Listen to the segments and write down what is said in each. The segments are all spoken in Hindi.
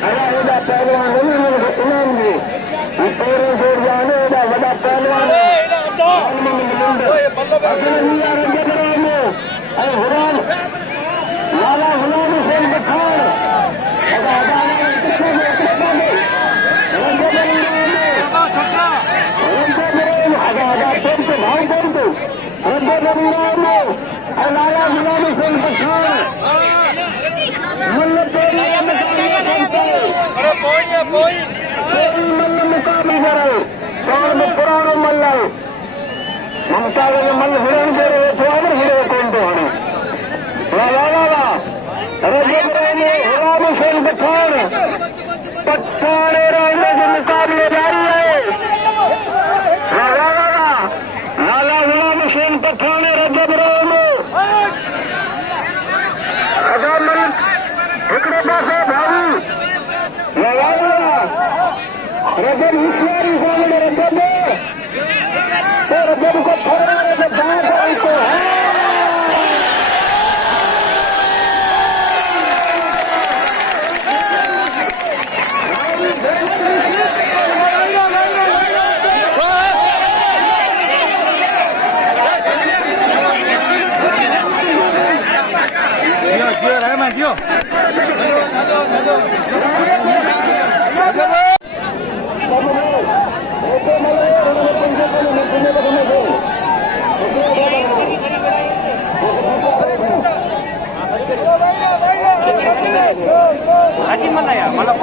पहलवान इनाम जी पैरों जोड़ जाने बड़ा पहलवान लाला गुलाम हुसैन पठान लाला गुलाम हुसैन पठान मल्ल मुकाबले पुराणो मल्ल ममता मल्ल हिरण दे रहे थे अगर हिरे कौन तो हणे गुलाम हुसैन पठान पठाने रहने के मुकाबले जारी है लाला गुलाम हुसैन पठान रजब हिकड़े पासे भाई रजब होशियारी सामने रजब को फराने के बाद को है दियो Haji mana ya? Malah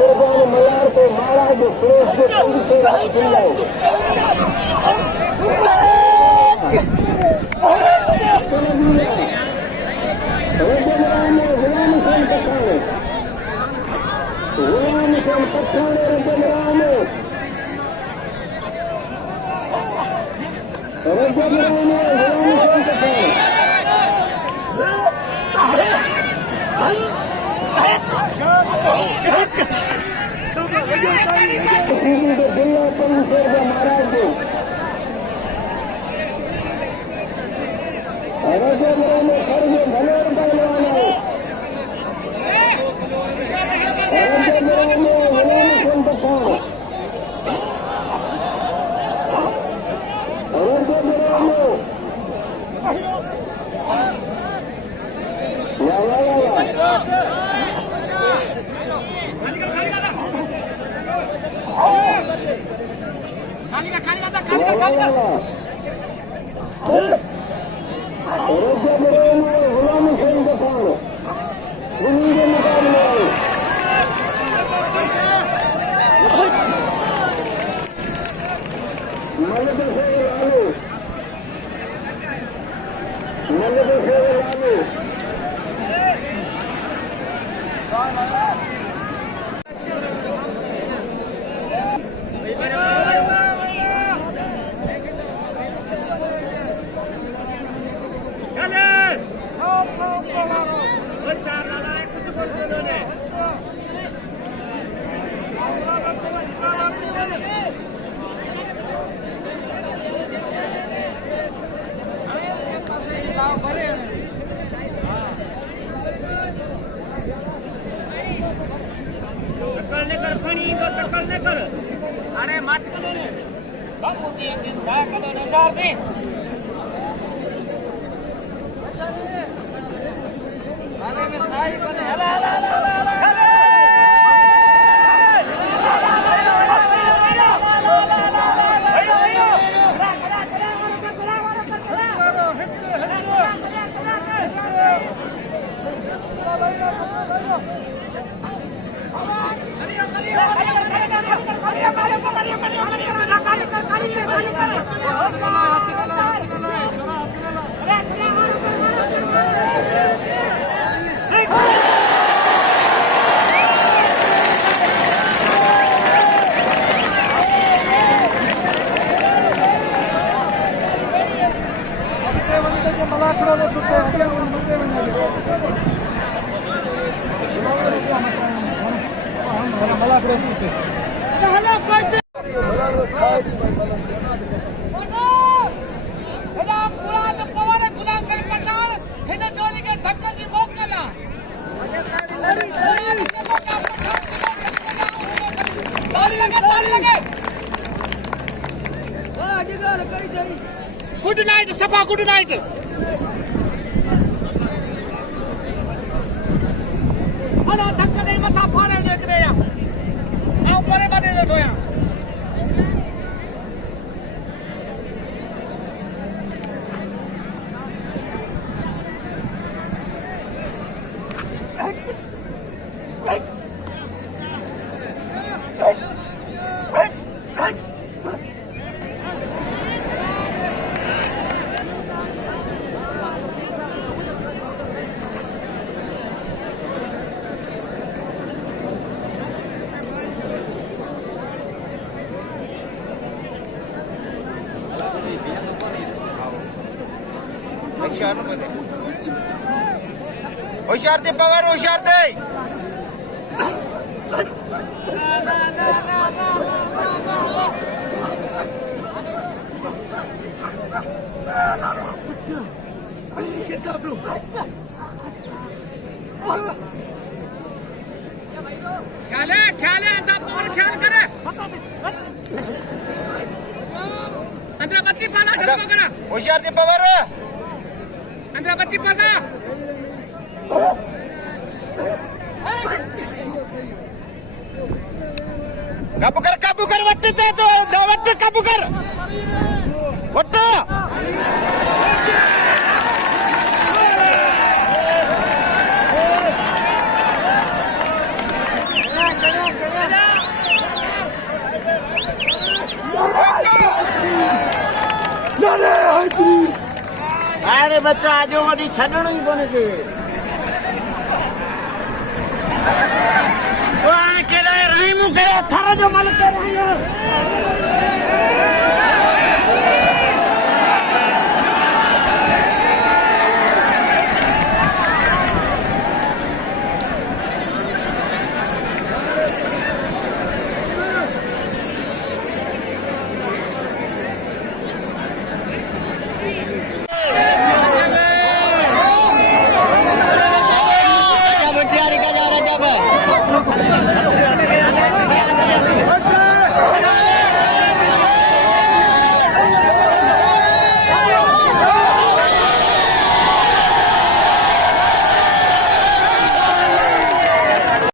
कुर्बान मल्हार को मारा जो सुरेश के पंख से राह खुल जाए गुलाम हुसैन पठान जिला पंचर का महाराज में खड़े भले पहलवान गुड नाइट सफा गुड नाइट हलो धक्क नहीं मथा फाड़े देख रहे हैं आओ परे बने देखो यहाँ होशियार ते पवार होशियार ते ख्याल है अंदर पवार ख्याल करे अंदर बच्ची पाला ढलको करा होशियार ते पवार अंदर बच्ची पासा काबू कर वाटते ते तो वाटते काबू कर वाटत अरे बच्चा आज वही छड़ण ही बने के वो आने के लिए रही मुँह करे थारा जो मालिक के रही